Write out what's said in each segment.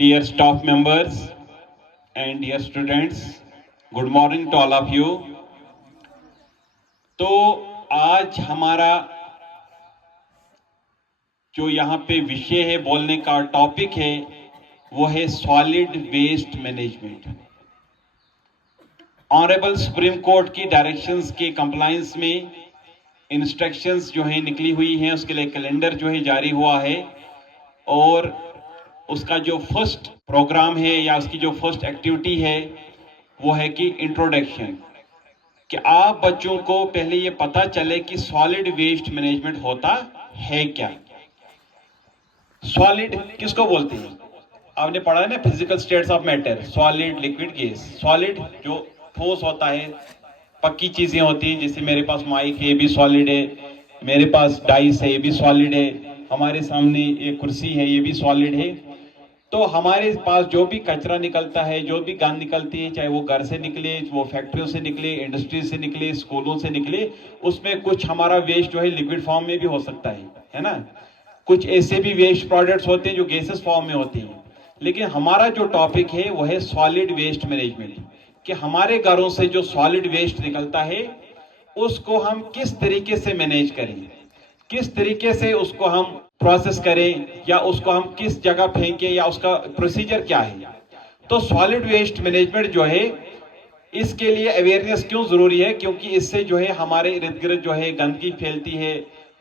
dear staff members and dear students, good morning to all of you. तो आज हमारा जो यहाँ पे विषय है, बोलने का टॉपिक है, वो है solid waste management. Honourable supreme court की डायरेक्शंस के कंप्लायंस में इंस्ट्रक्शंस जो है निकली हुई हैं, उसके लिए कैलेंडर जो है जारी हुआ है और उसका जो फर्स्ट प्रोग्राम है या उसकी जो फर्स्ट एक्टिविटी है वो है कि इंट्रोडक्शन, कि आप बच्चों को पहले ये पता चले कि सॉलिड वेस्ट मैनेजमेंट होता है क्या। सॉलिड किसको बोलते हैं? आपने पढ़ा है ना, physical states of matter, solid, liquid, gas. Solid जो ठोस होता है, पक्की चीजें होती हैं, जैसे मेरे पास माइक है, ये भी सॉलिड है, मेरे पास डाइस है, ये भी सॉलिड है, हमारे सामने एक कुर्सी है, ये भी सॉलिड है। तो हमारे पास जो भी कचरा निकलता है, जो भी गंद निकलती है, चाहे वो घर से निकले, वो फैक्ट्रियों से निकले, इंडस्ट्री से निकले, स्कूलों से निकले, उसमें कुछ हमारा वेस्ट जो है लिक्विड फॉर्म में भी हो सकता है ना। कुछ ऐसे भी वेस्ट प्रोडक्ट्स होते हैं जो गैसेस फॉर्म में होती हैं। लेकिन हमारा जो टॉपिक है वो है सॉलिड वेस्ट मैनेजमेंट, कि हमारे घरों से जो सॉलिड वेस्ट निकलता है उसको हम किस तरीके से मैनेज करें, किस तरीके से उसको हम प्रोसेस करें, या उसको हम किस जगह फेंकें, या उसका प्रोसीजर क्या है। तो सॉलिड वेस्ट मैनेजमेंट जो है, इसके लिए अवेयरनेस क्यों जरूरी है? क्योंकि इससे जो है हमारे इर्द गिर्द जो है गंदगी फैलती है,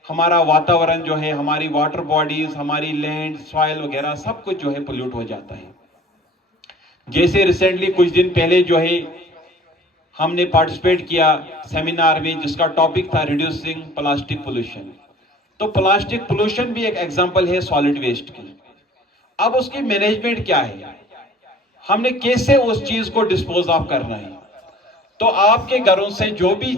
हमारा वातावरण जो है, हमारी वाटर बॉडीज, हमारी लैंड, सॉइल वगैरह सब कुछ जो है पोल्यूट हो जाता है। जैसे रिसेंटली कुछ दिन पहले जो है हमने पार्टिसिपेट किया सेमिनार में, जिसका टॉपिक था रिड्यूसिंग प्लास्टिक पोल्यूशन। तो प्लास्टिक पोल्यूशन भी एक एग्जांपल है सॉलिड वेस्ट की। अब उसकी मैनेजमेंट क्या है, हमने कैसे उस चीज को डिस्पोज ऑफ करना है। तो आपके घरों से जो भी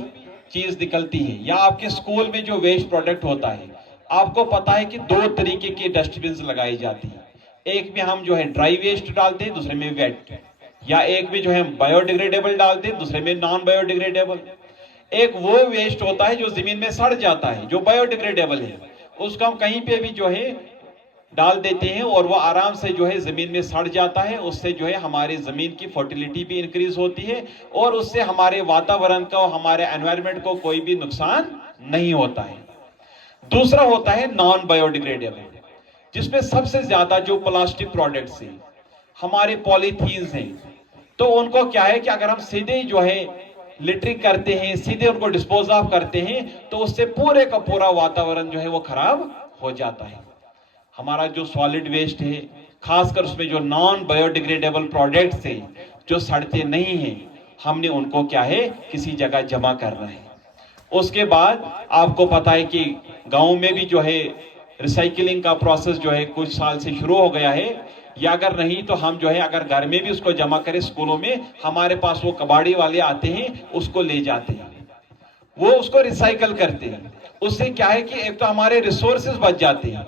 चीज निकलती है, या आपके स्कूल में जो वेस्ट प्रोडक्ट होता है, आपको पता है कि दो तरीके के डस्टबिन लगाई जाती है। एक में हम जो है ड्राई वेस्ट डालते हैं, दूसरे में वेट, या एक में जो है बायोडिग्रेडेबल डालते हैं, दूसरे में नॉन बायोडिग्रेडेबल। एक वो वेस्ट होता है जो जमीन में सड़ जाता है, जो बायोडिग्रेडेबल है, उसको हम कहीं पे भी जो है डाल देते हैं और वो आराम से जो है जमीन में सड़ जाता है। उससे जो है हमारी जमीन की फर्टिलिटी भी इंक्रीज होती है और उससे हमारे वातावरण को, हमारे एनवायरनमेंट को कोई भी नुकसान नहीं होता है। दूसरा होता है नॉन बायोडिग्रेडेबल, जिसमें सबसे ज्यादा जो प्लास्टिक प्रोडक्ट्स हैं, हमारे पॉलीथीन्स हैं, तो उनको क्या है कि अगर हम सीधे जो है लिटरिंग करते हैं, सीधे उनको डिस्पोज ऑफ करते हैं, तो उससे पूरे का पूरा वातावरण जो है वो खराब हो जाता है। हमारा जो सॉलिड वेस्ट है, खासकर उसमें जो नॉन बायोडिग्रेडेबल प्रोडक्ट्स हैं, जो सड़ते नहीं हैं, हमने उनको क्या है किसी जगह जमा करना है। उसके बाद आपको पता है कि गांव में भी जो है रिसाइकलिंग का प्रोसेस जो है कुछ साल से शुरू हो गया है, या अगर नहीं तो हम जो है अगर घर में भी उसको जमा करें, स्कूलों में हमारे पास वो कबाड़ी वाले आते हैं, उसको ले जाते हैं, वो उसको रिसाइकल करते हैं। उससे क्या है कि एक तो हमारे रिसोर्सेज बच जाते हैं,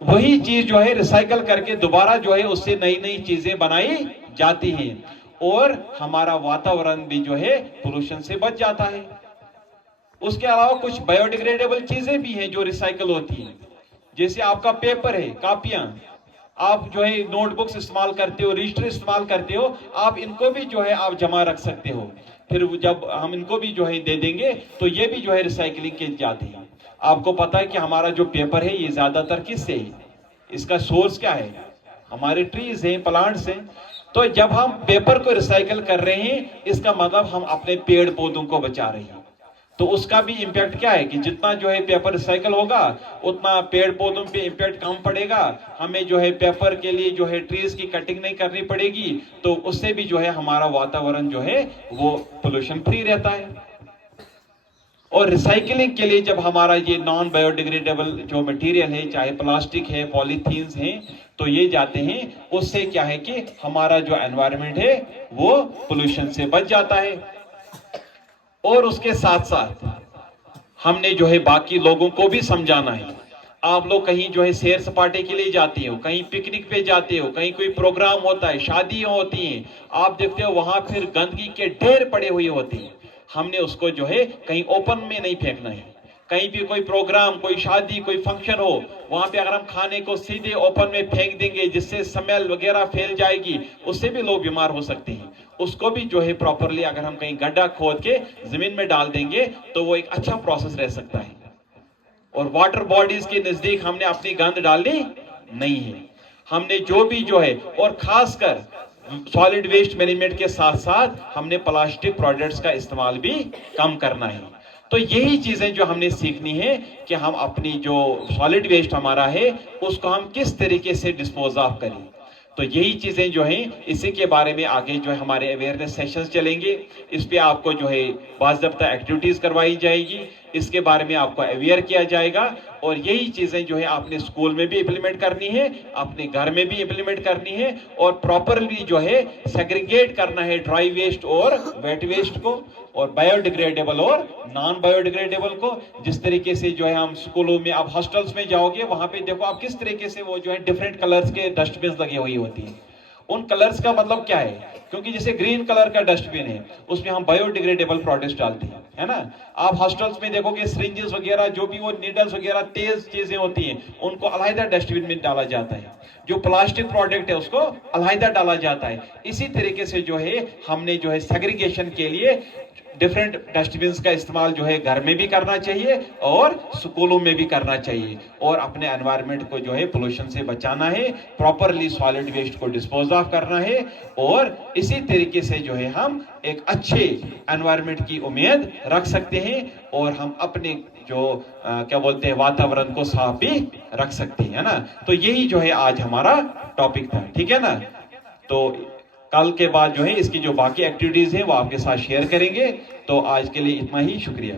वही चीज जो है रिसाइकल करके दोबारा जो है उससे नई नई चीजें बनाई जाती हैं, और हमारा वातावरण भी जो है पोल्यूशन से बच जाता है। उसके अलावा कुछ बायोडिग्रेडेबल चीजें भी हैं जो रिसाइकल होती हैं, जैसे आपका पेपर है, कापियां, आप जो है नोटबुक्स इस्तेमाल करते हो, रजिस्टर इस्तेमाल करते हो, आप इनको भी जो है आप जमा रख सकते हो। फिर जब हम इनको भी जो है दे देंगे तो ये भी जो है रिसाइकलिंग के जाते हैं। आपको पता है कि हमारा जो पेपर है ये ज्यादातर किससे है, इसका सोर्स क्या है, हमारे ट्रीज हैं, प्लांट्स हैं। तो जब हम पेपर को रिसाइकल कर रहे हैं, इसका मतलब हम अपने पेड़ पौधों को बचा रहे हैं। तो उसका भी इंपैक्ट क्या है कि जितना जो है पेपर रिसाइकल होगा, उतना पेड़ पौधों पे इंपैक्ट कम पड़ेगा, हमें जो है पेपर के लिए जो है ट्रीज की कटिंग नहीं करनी पड़ेगी, तो उससे भी जो है हमारा वातावरण जो है वो पोल्यूशन फ्री रहता है। और रिसाइकलिंग के लिए जब हमारा ये नॉन बायोडिग्रेडेबल जो मटेरियल है, चाहे प्लास्टिक है, पॉलीथीन्स हैं, तो ये जाते हैं, उससे क्या है कि हमारा जो एनवायरनमेंट है वो पोल्यूशन से बच जाता है। और उसके साथ साथ हमने जो है बाकी लोगों को भी समझाना है। आप लोग कहीं जो है सैर सपाटे के लिए जाते हो, कहीं पिकनिक पे जाते हो, कहीं कोई प्रोग्राम होता है, शादियां होती हैं, आप देखते हो वहां फिर गंदगी के ढेर पड़े हुए होते हैं। हमने उसको जो है कहीं ओपन में नहीं फेंकना है, कहीं भी कोई प्रोग्राम, कोई शादी, कोई फंक्शन हो, वहां पे अगर हम खाने को सीधे ओपन में फेंक देंगे जिससे स्मेल वगैरह फैल जाएगी, उससे भी लोग बीमार हो सकते हैं। उसको भी जो है प्रॉपरली अगर हम कहीं गड्ढा खोद के जमीन में डाल देंगे तो वो एक अच्छा प्रोसेस रह सकता है। और वाटर बॉडीज के नजदीक हमने अपनी गंद डालनी नहीं है। हमने जो भी जो है, और खासकर सॉलिड वेस्ट मैनेजमेंट के साथ साथ हमने प्लास्टिक प्रोडक्ट्स का इस्तेमाल भी कम करना है। तो यही चीजें जो हमने सीखनी है कि हम अपनी जो सॉलिड वेस्ट हमारा है उसको हम किस तरीके से डिस्पोज ऑफ करें। तो यही चीजें जो हैं, इसी के बारे में आगे जो है हमारे अवेयरनेस सेशंस चलेंगे। इस पे आपको जो है बाज़ाब्ता एक्टिविटीज करवाई जाएगी, इसके बारे में आपको अवेयर किया जाएगा। और यही चीजें जो है आपने स्कूल में भी इंप्लीमेंट करनी है, अपने घर में भी इंप्लीमेंट करनी है, और प्रॉपरली जो है सेग्रीगेट करना है ड्राई वेस्ट और वेट वेस्ट को, और बायोडिग्रेडेबल और नॉन बायोडिग्रेडेबल को। जिस तरीके से जो है हम स्कूलों में, अब हॉस्टल्स में जाओगे वहां पे देखो आप किस तरीके से वो जो है डिफरेंट कलर्स के डस्टबिन लगी हुई होती है। उन कलर्स का मतलब क्या है, क्योंकि जैसे ग्रीन कलर का डस्टबिन है उसमें हम बायोडिग्रेडेबल प्रोडक्ट्स डालते हैं, है ना। आप हॉस्टल्स में देखोगे सिरिंजेस वगैरह, जो भी वो नीडल्स वगैरह तेज चीजें होती हैं, उनको अलहदा डस्टबिन में डाला जाता है। जो प्लास्टिक प्रोडक्ट है उसको अलहदा डाला जाता है। इसी तरीके से जो है हमने जो है सेग्रीगेशन के लिए डिफरेंट डस्टबिन का इस्तेमाल जो है घर में भी करना चाहिए और स्कूलों में भी करना चाहिए, और अपने एनवायरनमेंट को जो है पोल्यूशन से बचाना है, प्रॉपरली सॉलिड वेस्ट को डिस्पोज ऑफ करना है। और इसी तरीके से जो है हम एक अच्छे एनवायरनमेंट की उम्मीद रख सकते हैं, और हम अपने जो क्या बोलते हैं वातावरण को साफ भी रख सकते हैं, है ना। तो यही जो है आज हमारा टॉपिक था, ठीक है ना। तो कल के बाद जो है इसकी जो बाकी एक्टिविटीज हैं वो आपके साथ शेयर करेंगे। तो आज के लिए इतना ही, शुक्रिया।